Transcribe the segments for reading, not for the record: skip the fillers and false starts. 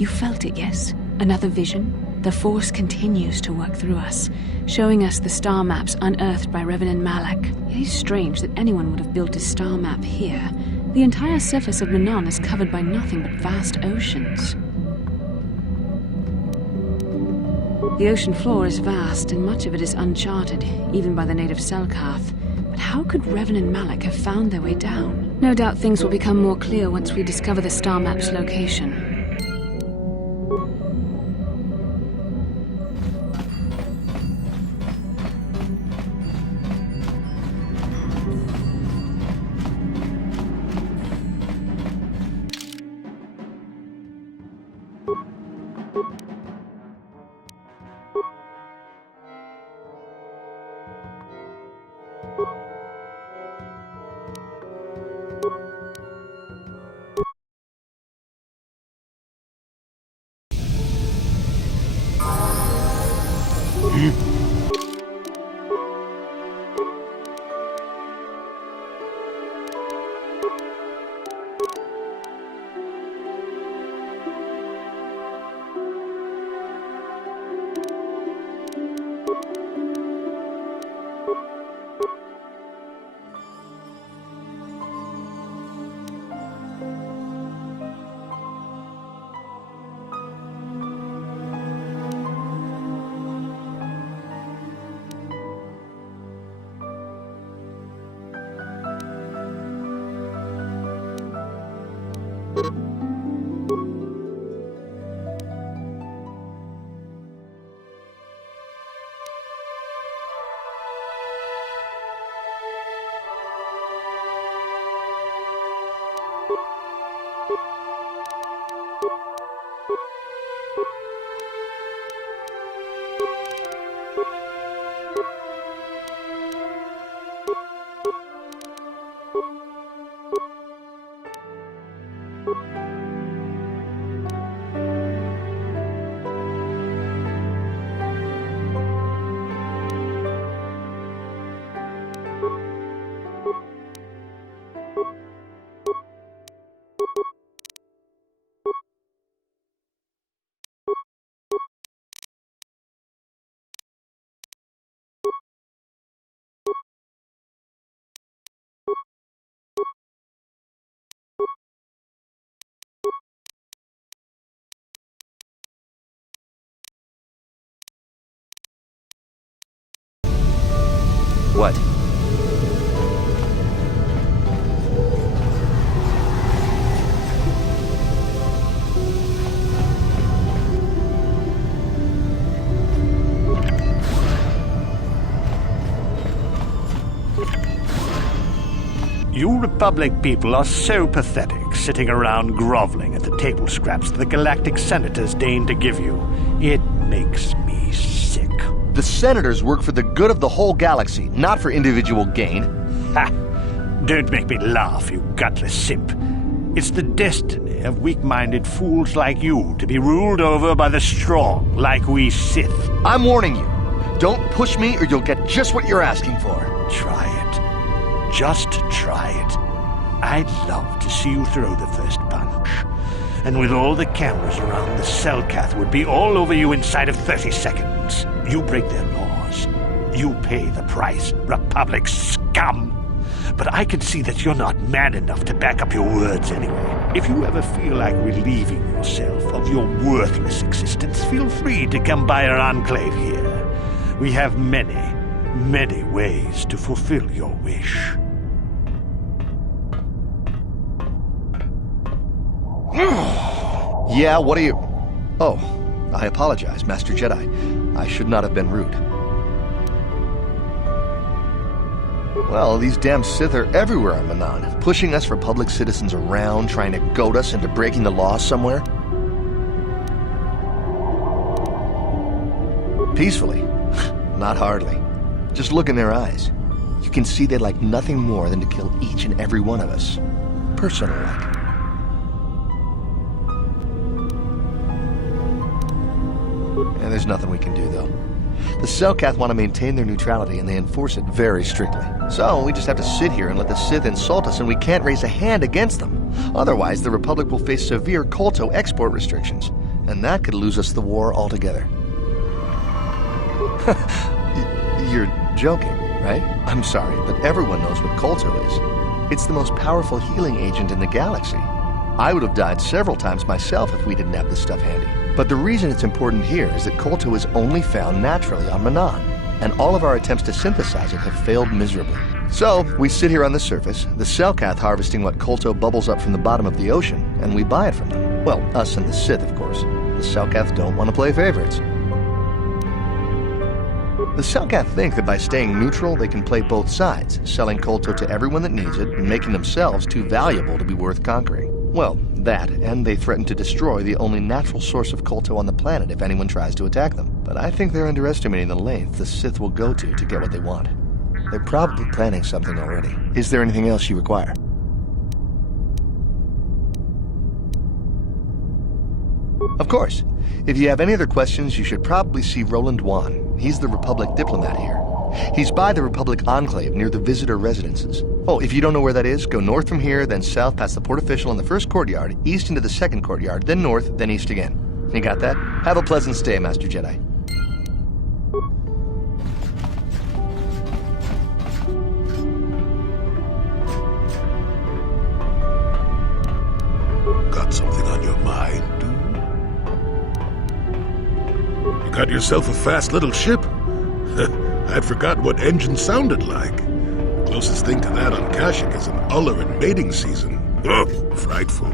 You felt it, yes? Another vision? The Force continues to work through us, showing us the star maps unearthed by Reverend Malak. It is strange that anyone would have built a star map here. The entire surface of Manaan is covered by nothing but vast oceans. The ocean floor is vast, and much of it is uncharted, even by the native Selkath. But how could Revan and Malak have found their way down? No doubt things will become more clear once we discover the star map's location. What? You Republic people are so pathetic, sitting around groveling at the table scraps the Galactic Senators deign to give you. It makes me sick. The Senators work for the good of the whole galaxy, not for individual gain. Ha! Don't make me laugh, you gutless simp. It's the destiny of weak-minded fools like you to be ruled over by the strong, like we Sith. I'm warning you. Don't push me or you'll get just what you're asking for. Try it. Just try it. I'd love to see you throw the first punch. And with all the cameras around, the Selkath would be all over you inside of 30 seconds. You break their laws. You pay the price, Republic scum. But I can see that you're not man enough to back up your words anyway. If you ever feel like relieving yourself of your worthless existence, feel free to come by our enclave here. We have many, many ways to fulfill your wish. Yeah, what are you... Oh, I apologize, Master Jedi. I should not have been rude. Well, these damn Sith are everywhere on Manaan, pushing us Republic citizens around, trying to goad us into breaking the law somewhere. Peacefully? Not hardly. Just look in their eyes. You can see they'd like nothing more than to kill each and every one of us. Personal-like. And there's nothing we can do, though. The Selkath want to maintain their neutrality, and they enforce it very strictly. So we just have to sit here and let the Sith insult us, and we can't raise a hand against them. Otherwise, the Republic will face severe Kolto export restrictions. and that could lose us the war altogether. You're joking, right? I'm sorry, but everyone knows what colto is. It's the most powerful healing agent in the galaxy. I would have died several times myself if we didn't have this stuff handy. But the reason it's important here is that colto is only found naturally on Manaan, and all of our attempts to synthesize it have failed miserably. So, we sit here on the surface, the Selkath harvesting what colto bubbles up from the bottom of the ocean, and we buy it from them. Well, us and the Sith, of course. The Selkath don't want to play favorites. The Selkath think that by staying neutral, they can play both sides, selling colto to everyone that needs it and making themselves too valuable to be worth conquering. Well, that, and they threaten to destroy the only natural source of colto on the planet if anyone tries to attack them. But I think they're underestimating the length the Sith will go to get what they want. They're probably planning something already. Is there anything else you require? Of course. If you have any other questions, you should probably see Roland Wan. He's the Republic diplomat here. He's by the Republic Enclave near the visitor residences. Oh, if you don't know where that is, go north from here, then south past the port official in the first courtyard, east into the second courtyard, then north, then east again. You got that? Have a pleasant stay, Master Jedi. Got something on your mind, dude? You got yourself a fast little ship? I'd forgotten what engine sounded like. The closest thing to that on Kashyyyk is an Uller in mating season. Ugh, frightful.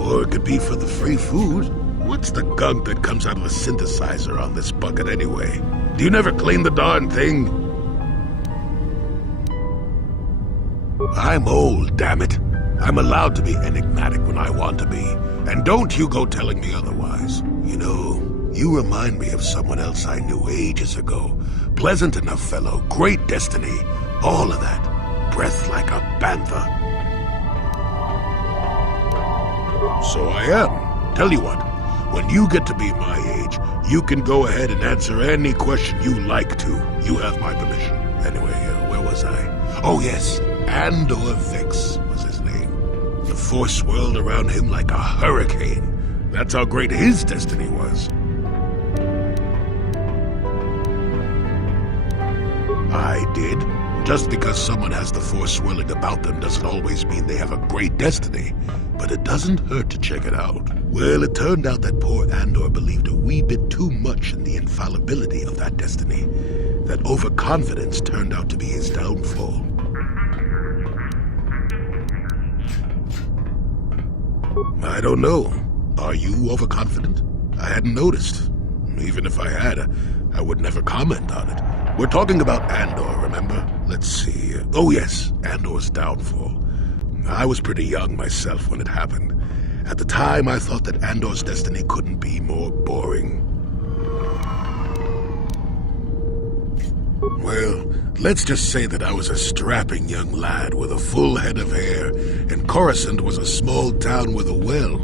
Or it could be for the free food. What's the gunk that comes out of a synthesizer on this bucket anyway? Do you never clean the darn thing? I'm old, damn it. I'm allowed to be enigmatic when I want to be. And don't you go telling me otherwise. You know, you remind me of someone else I knew ages ago. Pleasant enough fellow, great destiny, all of that. Breath like a bantha. So I am. Tell you what, when you get to be my age, you can go ahead and answer any question you like to. You have my permission. Anyway, where was I? Oh yes, Andor Vix was his name. The Force swirled around him like a hurricane. That's how great his destiny was. I did. Just because someone has the Force swirling about them doesn't always mean they have a great destiny. But it doesn't hurt to check it out. Well, it turned out that poor Andor believed a wee bit too much in the infallibility of that destiny. That overconfidence turned out to be his downfall. I don't know. Are you overconfident? I hadn't noticed. Even if I had, I would never comment on it. We're talking about Andor, remember? Let's see. Oh yes, Andor's downfall. I was pretty young myself when it happened. At the time, I thought that Andor's destiny couldn't be more boring. Well, let's just say that I was a strapping young lad with a full head of hair, and Coruscant was a small town with a well.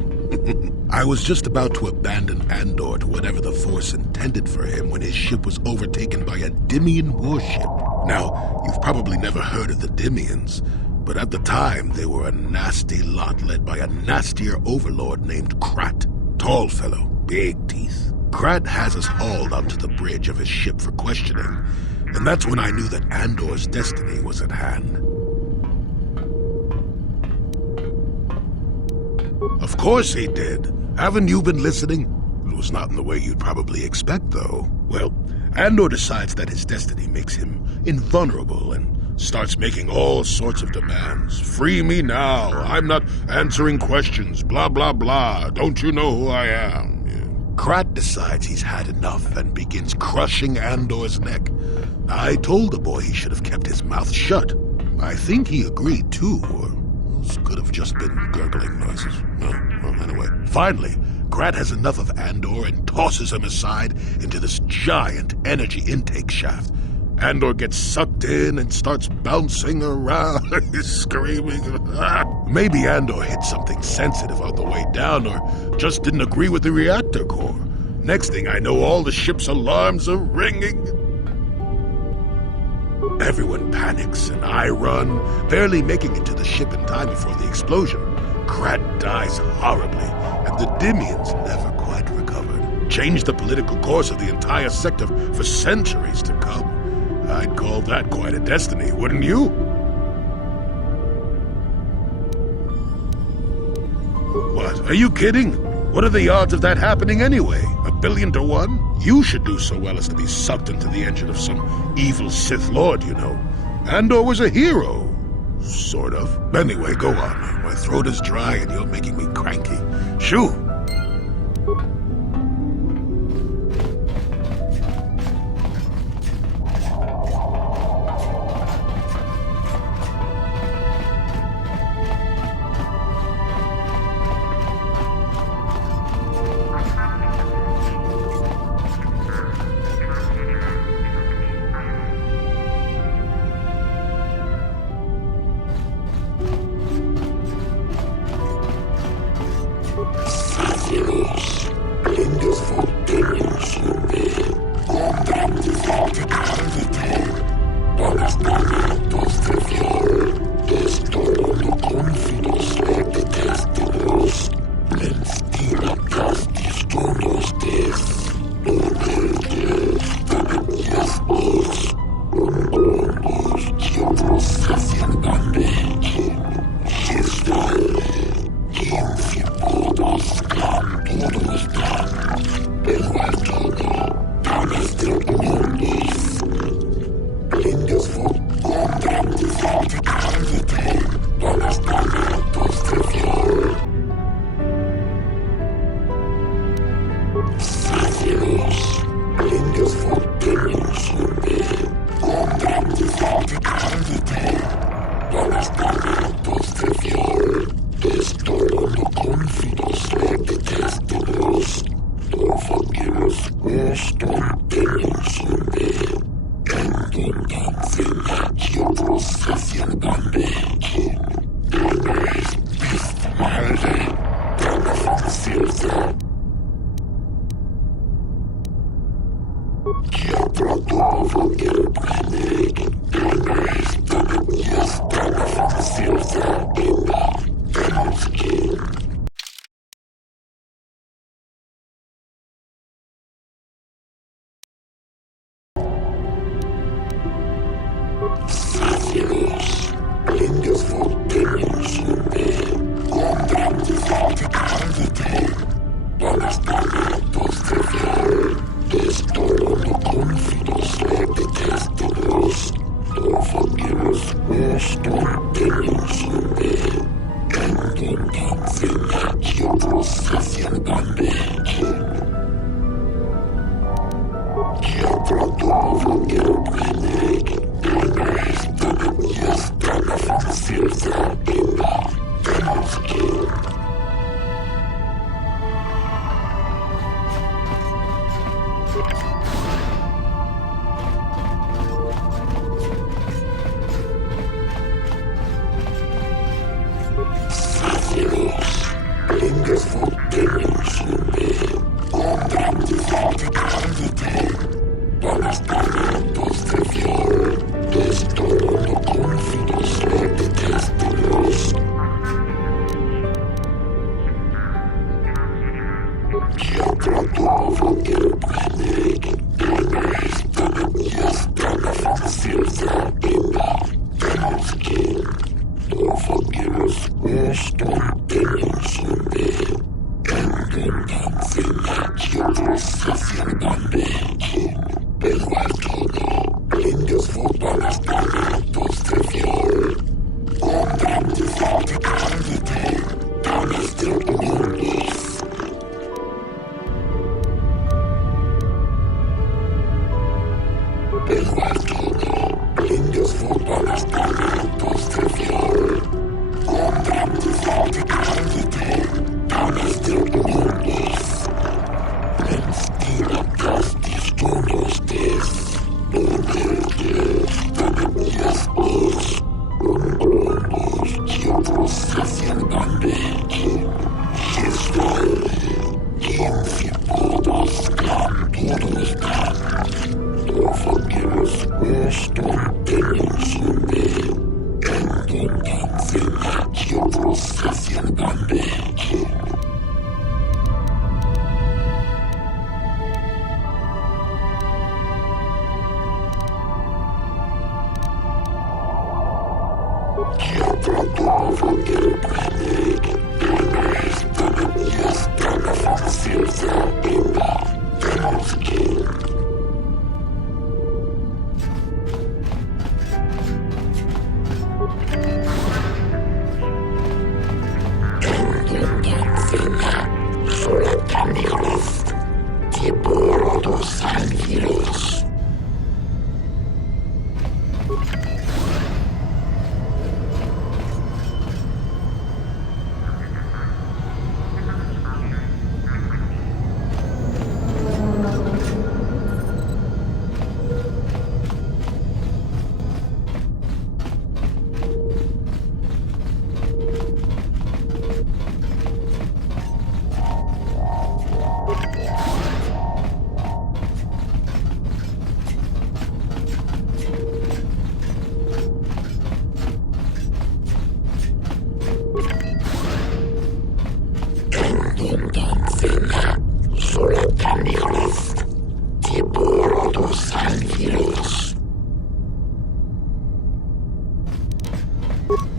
I was just about to abandon Andor to whatever the Force intended for him when his ship was overtaken by a Dimian warship. Now, you've probably never heard of the Dimians, but at the time they were a nasty lot led by a nastier overlord named Krat. Tall fellow, big teeth. Krat has us hauled onto the bridge of his ship for questioning, and that's when I knew that Andor's destiny was at hand. Of course he did. Haven't you been listening? It was not in the way you'd probably expect, though. Well, Andor decides that his destiny makes him invulnerable and starts making all sorts of demands. Free me now. I'm not answering questions. Blah, blah, blah. Don't you know who I am? Yeah. Krat decides he's had enough and begins crushing Andor's neck. I told the boy he should have kept his mouth shut. I think he agreed, too, or those could have just been gurgling noises. Well, anyway. Finally, Krat has enough of Andor and tosses him aside into this giant energy intake shaft. Andor gets sucked in and starts bouncing around, screaming. Maybe Andor hit something sensitive on the way down, or just didn't agree with the reactor core. Next thing I know, all the ship's alarms are ringing. Everyone panics, and I run, barely making it to the ship in time before the explosion. Krat dies horribly, and the Dimians never quite recovered. Changed the political course of the entire sector for centuries to come. I'd call that quite a destiny, wouldn't you? What, are you kidding? What are the odds of that happening anyway? 1,000,000,000 to 1? You should do so well as to be sucked into the engine of some evil Sith Lord, you know. Andor was a hero. Sort of. Anyway, go on. My throat is dry and you're making me cranky. Shoo!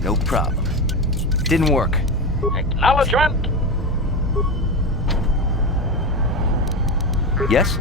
No problem. Didn't work. Acknowledgement. Yes?